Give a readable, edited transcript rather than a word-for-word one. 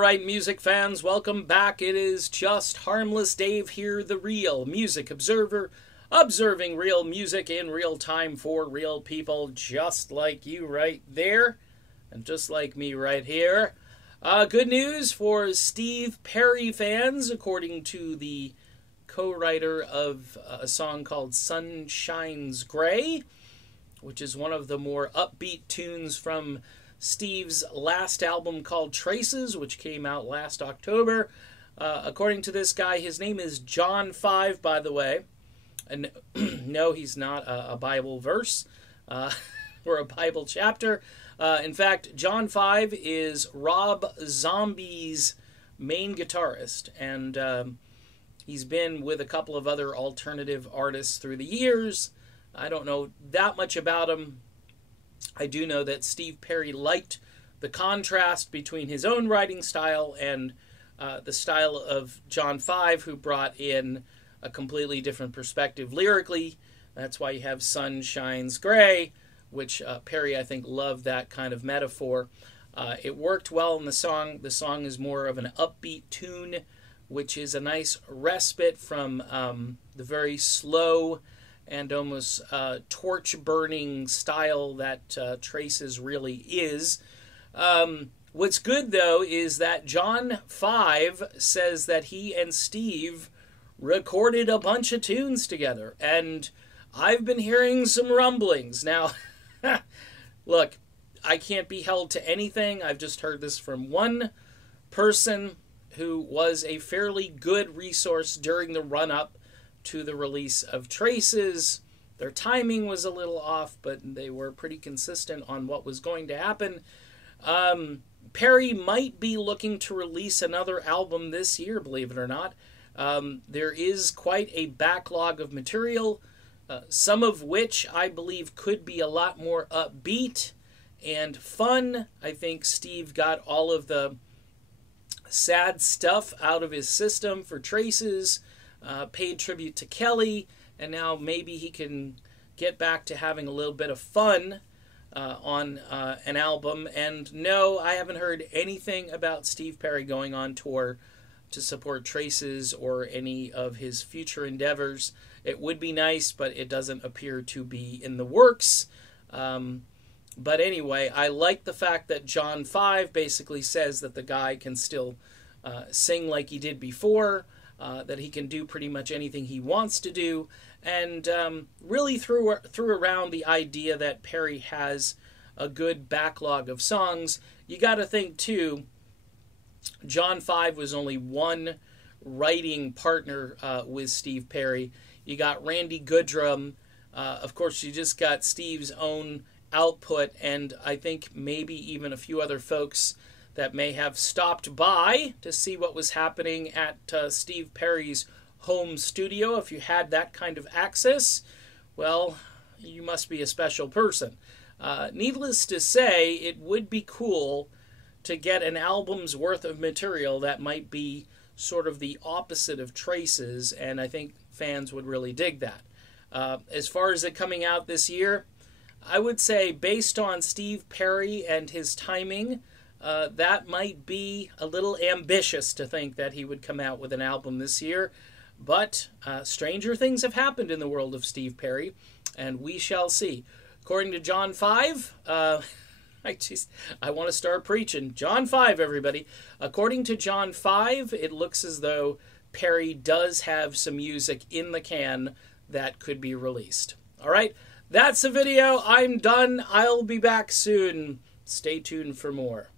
Alright, music fans, welcome back. It is just Harmless Dave here, the real music observer, observing real music in real time for real people just like you right there, and just like me right here. Good news for Steve Perry fans, according to the co-writer of a song called Sun Shines Gray, which is one of the more upbeat tunes from Steve's last album called Traces, which came out last October. According to this guy, his name is John 5, by the way. And no, he's not a Bible verse or a Bible chapter. In fact, John 5 is Rob Zombie's main guitarist. And he's been with a couple of other alternative artists through the years. I don't know that much about him. I do know that Steve Perry liked the contrast between his own writing style and the style of John 5, who brought in a completely different perspective lyrically. That's why you have Sun Shines Gray, which Perry, I think, loved that kind of metaphor. It worked well in the song. The song is more of an upbeat tune, which is a nice respite from the very slow and almost torch-burning style that Traces really is. What's good, though, is that John 5 says that he and Steve recorded a bunch of tunes together, and I've been hearing some rumblings. Now, look, I can't be held to anything. I've just heard this from one person who was a fairly good resource during the run-up to the release of Traces. Their timing was a little off, but they were pretty consistent on what was going to happen. Perry might be looking to release another album this year, believe it or not. There is quite a backlog of material, some of which I believe could be a lot more upbeat and fun. I think Steve got all of the sad stuff out of his system for Traces, paid tribute to Kelly, and now maybe he can get back to having a little bit of fun on an album. And no, I haven't heard anything about Steve Perry going on tour to support Traces or any of his future endeavors. It would be nice, but it doesn't appear to be in the works. But anyway, I like the fact that John 5 basically says that the guy can still sing like he did before, that he can do pretty much anything he wants to do, and really threw around the idea that Perry has a good backlog of songs. You got to think, too, John 5 was only one writing partner with Steve Perry. You got Randy Goodrum. Of course, you just got Steve's own output, and I think maybe even a few other folks that may have stopped by to see what was happening at Steve Perry's home studio. If you had that kind of access, well, you must be a special person. Needless to say, it would be cool to get an album's worth of material that might be sort of the opposite of Traces, and I think fans would really dig that. As far as it coming out this year, I would say based on Steve Perry and his timing, that might be a little ambitious to think that he would come out with an album this year. But stranger things have happened in the world of Steve Perry, and we shall see. According to John 5, I want to start preaching. John 5, everybody. According to John 5, it looks as though Perry does have some music in the can that could be released. All right, that's the video. I'm done. I'll be back soon. Stay tuned for more.